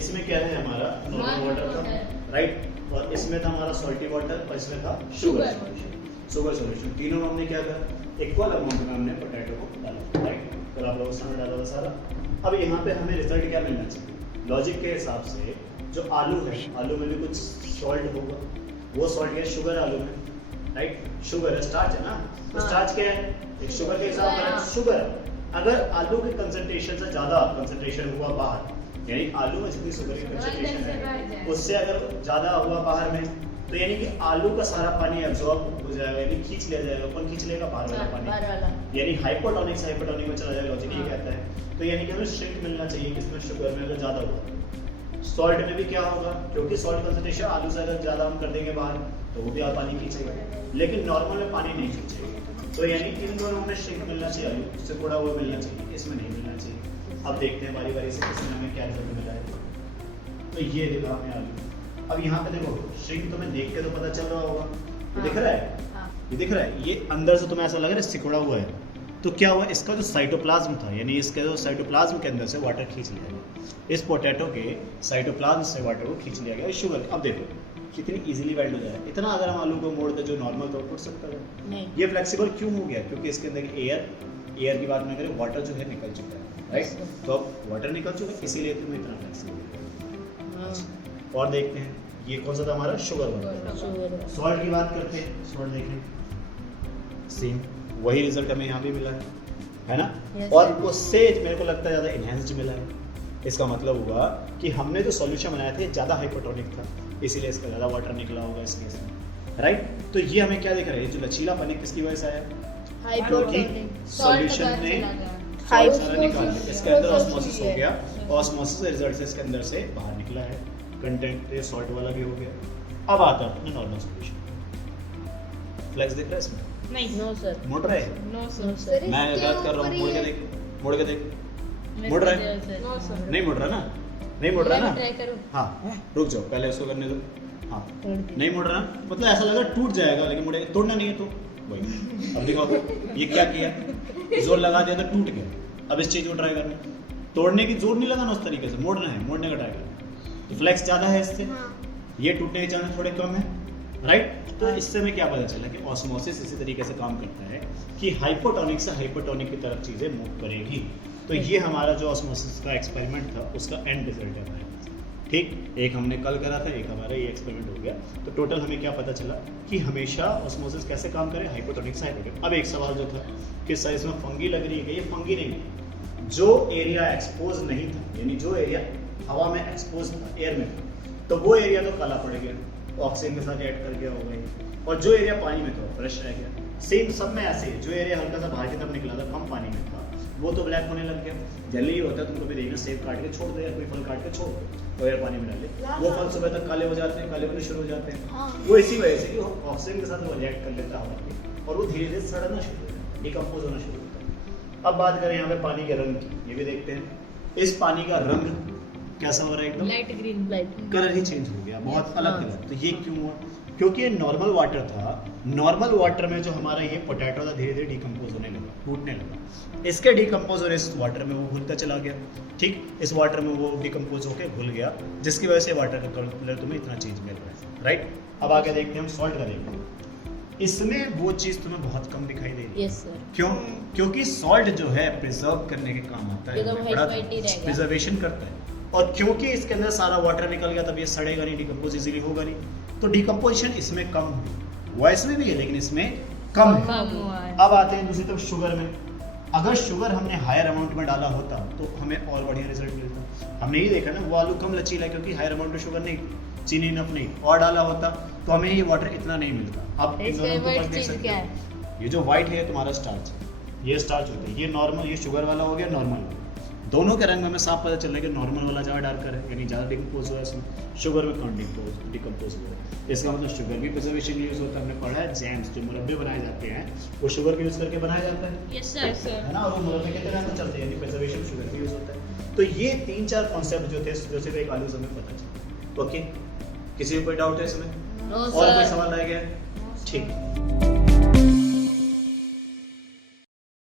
इसमें क्या है हमारा नॉर्मल वाटर था, राइट, और इसमें था हमारा सॉल्टी वाटर और इसमें था शुगर सॉल्यूशन। तीनों में हमने क्या करा, इक्वल अमाउंट में हमने पोटैटो को डाला, राइट, तो आप लोगों ने डाला था सारा। अब यहाँ पे हमें रिजल्ट क्या मिलना चाहिए, लॉजिक के हिसाब से जो आलू है, आलू में भी कुछ सॉल्ट होगा, वो सॉल्ट क्या है, शुगर आलू में, राइट, शुगर है, स्टार्च है ना, तो स्टार्च क्या है, एक शुगर के हिसाब से शुगर। अगर आलू के कंसंट्रेशन से ज़्यादा कंसंट्रेशन हुआ बाहर, यानी आलू में जितनी शुगर की कंसंट्रेशन है उससे अगर ज़्यादा हुआ बाहर में, तो यानी कि आलू का सारा पानी एब्जॉर्ब हो जाएगा, यानी खींच लिया जाएगा, कौन खींच लेगा, बाहर वाला पानी, यानी हाइपोटोनिक से हाइपोटोनिक में चला जाएगा, लॉजिक ये कहता है। तो यानी कि हमें श्रिंक मिलना चाहिए किसमें, शुगर में अगर ज़्यादा हुआ। सॉल्ट में भी क्या होगा, क्योंकि सॉल्ट कंसंट्रेशन आलू से अगर ज़्यादा हम कर देंगे बाहर तो वो भी पानी खींचेगा, लेकिन नॉर्मल में पानी नहीं खींचेगा। तो यानी इन दोनों में श्रिंक मिलना चाहिए, आलू इससे थोड़ा वो मिलना चाहिए, इसमें नहीं मिलना चाहिए। अब देखते हैं बारी बारी से किसमें हमें क्या रिजल्ट मिला है। तो ये दिखा हमें आलू। अब यहाँ पे देखो श्रिंक तुम्हें देख के तो पता चल रहा होगा, ये दिख रहा है, ये दिख रहा है, ये अंदर से तुम्हें ऐसा लग रहा है सिकुड़ा हुआ है। तो क्या हुआ, इसका जो साइटोप्लाज्म था, यानी इसके जो साइटोप्लाज्म के अंदर से वाटर खींच लिया गया, इस पोटैटो के साइटोप्लाज्म से वाटर को खींच लिया गया शुगर। अब देखो कितनी इजीली वेल्ड हो जाए, इतना अगर हम आलू को मोड़ दे जो नॉर्मल तो उठ सकता है, ये फ्लेक्सिबल क्यों हो गया, क्योंकि इसके अंदर एयर की बात नहीं करें, वाटर जो है निकल चुका है, राइट, तो अब वाटर निकल चुका है इसीलिए तुम्हें इतना फ्लेक्सिबल। और देखते हैं ये कौन सा था हमारा, शुगर वाला। सॉल्ट की बात करते हैं, सॉल्ट देखें, सेम वही रिजल्ट हमें यहाँ भी मिला है ना, और उससे मेरे को लगता है ज़्यादा इनहेंस्ड मिला है। इसका मतलब हुआ कि हमने जो सॉल्यूशन बनाया था ज़्यादा हाइपोटोनिक था, इसीलिए इसका ज़्यादा वाटर निकला होगा इस केस में, राइट। तो ये हमें क्या दिख रहा है, जो लचीलापन किसकी वजह से आया, क्योंकि सॉल्यूशन ने सॉल्ट सारा निकाल लिया, इसके अंदर ऑस्मोसिस हो गया, ऑस्मोसिस के रिजल्ट से इसके अंदर से बाहर निकला है, कंटेंट ये सॉल्ट वाला भी हो गया। अब आता है अपना नॉर्मल सॉल्यूशन। फ्लेक्स दिख रहा है इसमें, नहीं, नो सर, मुड़ रहा है, नो सर, मैं गलत कर रहा हूँ, मुड़ के देख, मुड़ के देख, मुड़ रहा है, नहीं मुड़ रहा ना, नहीं मुड़ रहा ना, ट्राई करो, हाँ रुक जाओ पहले इसको करने दो, हाँ नहीं मुड़ रहा, मतलब ऐसा लगा टूट जाएगा लेकिन मुड़े, तोड़ना नहीं है तो वही। अब दिखाओ ये क्या किया, जोर लगा दिया तो टूट गया। अब इस चीज को ट्राई करना, तोड़ने की जोर नहीं लगाना उस तरीके से, मोड़ना है, मोड़ने का ट्राई करना, तो फ्लेक्स ज़्यादा है इससे, ये टूटने के चांस थोड़े कम है, राइट। तो इससे हमें क्या पता चला कि ऑस्मोसिस इसी तरीके से काम करता है कि हाइपोटोनिक से हाइपोटोनिक की तरफ चीज़ें मूव करेगी। तो ये हमारा जो ऑस्मोसिस का एक्सपेरिमेंट था उसका एंड रिजल्ट है हमारे पास, ठीक। एक हमने कल करा था, एक हमारा ये एक्सपेरिमेंट हो गया, तो टोटल हमें क्या पता चला कि हमेशा ऑस्मोसिस कैसे काम करे, हाइपोटोनिक से हाइपोटोनिक। अब एक सवाल जो था कि सर इसमें फंगी लग रही है, ये फंगी नहीं है, जो एरिया एक्सपोज नहीं था, यानी जो एरिया हवा में एक्सपोज था, एयर में था, तो वो एरिया तो काला पड़ गया, ऑक्सीजन के साथ ऐड कर गया हो गई, और जो एरिया पानी में था फ्रेश रह गया। सेम सब में ऐसे ही, जो एरिया हल्का सा बाहर की तरफ निकला था, कम पानी में था, वो तो ब्लैक होने लग गया। जल्दी ही होता है, तुम कभी देखना सेब काट के छोड़ दो या कोई फल काट के छोड़ दो, और पानी में डाले, वो फल सुबह तक काले हो जाते हैं, काले होने शुरू हो जाते हैं। वो इसी वजह से कि ऑक्सीजन के साथ वो रिएक्ट कर लेता है हवा, और वो धीरे धीरे सड़ना शुरू होता है, डिकम्पोज होना शुरू होता है। अब बात करें यहाँ पे पानी के रंग की, ये भी देखते हैं। इस पानी का रंग कैसा हो रहा है, एकदम लाइट ग्रीन, कलर ही चेंज हो गया, बहुत अलग कलर। तो ये क्यों हुआ, क्योंकि ये नॉर्मल वाटर था, नॉर्मल वाटर में जो हमारा ये पोटैटो था धीरे धीरे डिकम्पोज होने लगा, टूटने लगा, इसके डिकम्पोज होने से वाटर में वो घुलता चला गया, ठीक, इस वाटर में वो डिकम्पोज होकर घुल गया, जिसकी वजह से वाटर का कलर तुम्हें इतना चेंज मिल रहा है, राइट। अब आगे देखते हैं हम सॉल्ट का, देखते हैं इसमें वो चीज़ तुम्हें बहुत कम दिखाई दे रही है। यस सर, क्यों, क्योंकि सॉल्ट जो है प्रिजर्व करने के काम आता है, बड़ा प्रिजर्वेशन करता है, और क्योंकि इसके अंदर सारा वाटर निकल गया तब ये सड़ेगा नहीं, डिकम्पोज इजीली होगा नहीं, तो डिकम्पोजिशन इसमें कम हुआ, इसमें भी है लेकिन इसमें कम है। अब आते हैं दूसरी तरफ शुगर में। अगर शुगर हमने हायर अमाउंट में डाला होता तो हमें और बढ़िया रिजल्ट मिलता। हमने ये देखा ना, वो आलू कम लचीला है क्योंकि हायर अमाउंट में शुगर नहीं, चीनी इनफ नहीं, और डाला होता तो हमें ये वाटर इतना नहीं मिलता। अब इन दोनों को देख सकते हैं, ये जो व्हाइट है तुम्हारा स्टार्च है, ये स्टार्च होता है, ये नॉर्मल, ये शुगर वाला हो गया नॉर्मल। दोनों के रंग में हमें साफ पता चल रहा है कि नॉर्मल वाला ज़्यादा डार्कर है, यानी ज़्यादा डिकम्पोज हुआ है इसमें, शुगर में कम डिकम्पोज हुआ है। इसका मतलब शुगर भी प्रिजर्वेशन के यूज़ होता है। हमने पढ़ा है जैम्स जो मुरब्बे बनाए जाते हैं वो शुगर के यूज़ करके बनाया जाता है, यस सर, है ना, और वो मुरब्बे कितने टाइम तक चलते हैं, यानी प्रिजर्वेशन शुगर भी यूज़ होता है। तो ये 3-4 कॉन्सेप्ट जो थे जो सिर्फ एक आलू से हमें पता चला। ओके, किसी को कोई डाउट है इसमें, और कोई सवाल रह गया, ठीक।